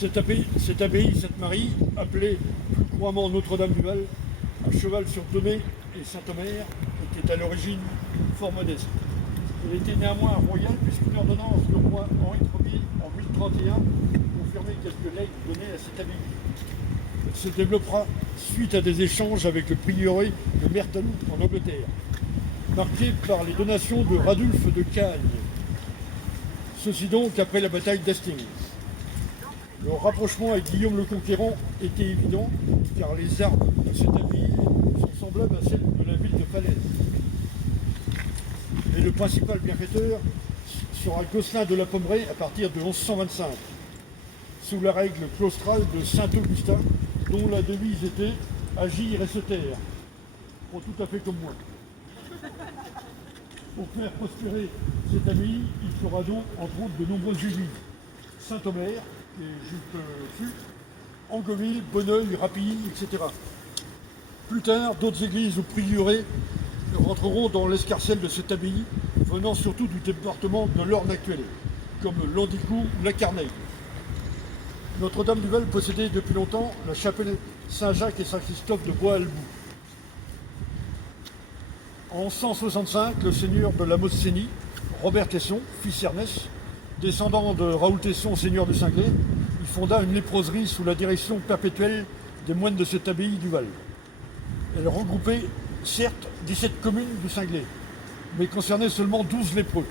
Cette abbaye Sainte-Marie, appelée plus couramment Notre-Dame-du-Val, à cheval sur Domé et Saint-Omer, était à l'origine fort modeste. Elle était néanmoins royale puisqu'une ordonnance du roi Henri Ier en 1031 confirmait quelques legs donnés à cette abbaye. Elle se développera suite à des échanges avec le prieuré de Merton en Angleterre, marqué par les donations de Radulphe de Cagnes. Ceci donc après la bataille d'Hastings. Le rapprochement avec Guillaume le Conquérant était évident, car les armes de cette abbaye sont semblables à celles de la ville de Falaise. Et le principal bienfaiteur sera Gosselin de la Pommeraye à partir de 1125, sous la règle claustrale de Saint-Augustin, dont la devise était « Agir et se taire », pour tout à fait comme moi. Pour faire prospérer cette abbaye, il fera donc entre autres de nombreuses églises. Saint-Omer, qui est juste dessus, Angoville, Bonneuil, Rapilly, etc. Plus tard, d'autres églises ou prieurés rentreront dans l'escarcelle de cette abbaye, venant surtout du département de l'Orne actuel, comme Landicou ou la Carneille. Notre-Dame-du-Val possédait depuis longtemps la chapelle Saint-Jacques et Saint-Christophe de Bois-Albou. En 1165, le seigneur de la Mossénie, Robert Tesson, fils Ernest, descendant de Raoul Tesson, seigneur de Cinglé, il fonda une léproserie sous la direction perpétuelle des moines de cette abbaye du Val. Elle regroupait, certes, 17 communes du Cinglé, mais concernait seulement 12 lépreux.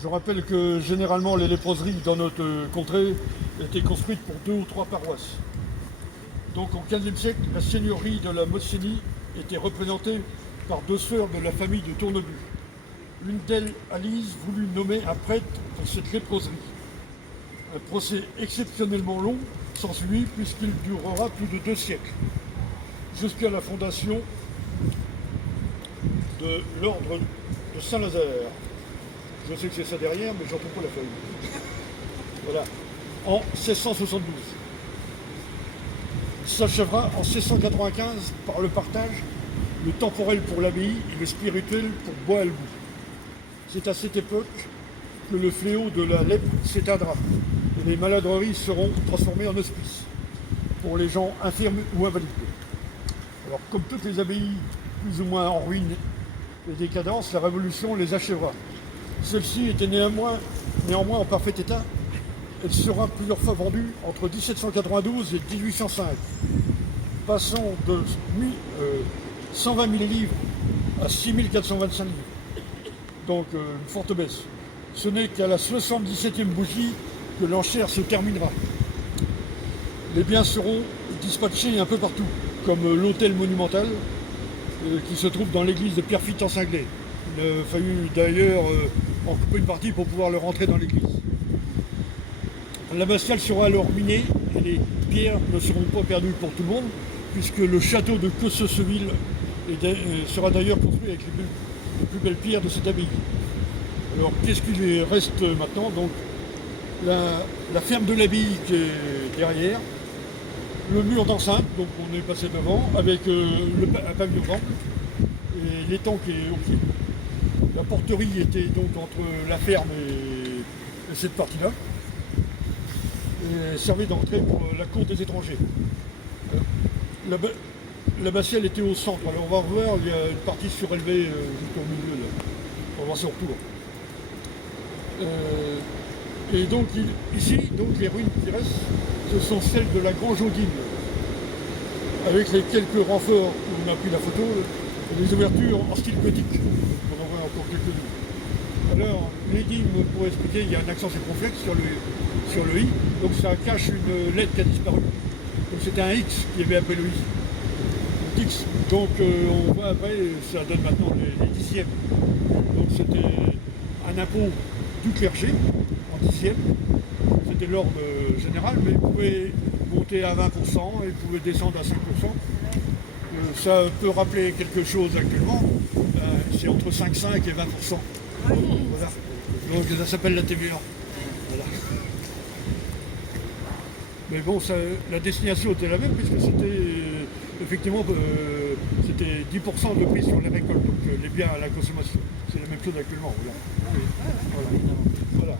Je rappelle que généralement les léproseries dans notre contrée étaient construites pour 2 ou 3 paroisses. Donc au XVe siècle, la seigneurie de la Mossénie était représentée par 2 sœurs de la famille de Tournebu. L'une d'elles, Alice, voulut nommer un prêtre pour cette léproserie. Un procès exceptionnellement long s'ensuit puisqu'il durera plus de 2 siècles, jusqu'à la fondation de l'ordre de Saint-Lazare. Je sais que c'est ça derrière, mais j'entends pas la feuille. Voilà, en 1672. S'achèvera en 1695 par le partage, le temporel pour l'abbaye et le spirituel pour Bois-Albou. C'est à cette époque que le fléau de la lèpre s'éteindra et les maladreries seront transformées en hospices pour les gens infirmes ou invalides. Alors, comme toutes les abbayes plus ou moins en ruine et décadence, la Révolution les achèvera. Celle-ci était néanmoins en parfait état. Elle sera plusieurs fois vendue entre 1792 et 1805, passant de 120 000 livres à 6 425 livres. Donc une forte baisse. Ce n'est qu'à la 77e bougie que l'enchère se terminera. Les biens seront dispatchés un peu partout, comme l'hôtel monumental qui se trouve dans l'église de Pierrefitte en Cinglé. Il a fallu d'ailleurs en couper une partie pour pouvoir le rentrer dans l'église. L'abbatiale sera alors minée et les pierres ne seront pas perdues pour tout le monde, puisque le château de Queusseville sera d'ailleurs construit avec les plus belles pierres de cette abbaye. Alors qu'est-ce qu'il reste maintenant? Donc la ferme de l'abbaye qui est derrière, le mur d'enceinte, donc on est passé devant, avec un pavillon d'angle, et l'étang qui est au pied. La porterie était donc entre la ferme et cette partie-là, et servait d'entrée pour la cour des étrangers. L'abbatiale était au centre, alors on va voir, il y a une partie surélevée juste au milieu, là. On va voir ça autour. Et donc ici, donc, les ruines qui restent, ce sont celles de la Grange aux Dîmes, avec les quelques renforts où on a pris la photo, et les ouvertures en style gothique. On en voit encore quelques-unes. Alors, les dîmes, pour expliquer, il y a un accent circonflexe sur le i, donc ça cache une lettre qui a disparu. Donc c'était un X qui avait après le i. X. Donc on voit après, ça donne maintenant les dixièmes. Donc c'était un impôt du clergé en dixième. C'était l'ordre général, mais il pouvait monter à 20% et il pouvait descendre à 5%. Ça peut rappeler quelque chose actuellement, c'est entre 5,5 et 20%. Voilà. Donc ça s'appelle la TVA. Voilà. Mais bon, la destination était la même puisque c'était effectivement c'était 10% de prix sur les récoltes, donc les biens à la consommation. C'est la même chose actuellement. Voilà. Voilà. Voilà.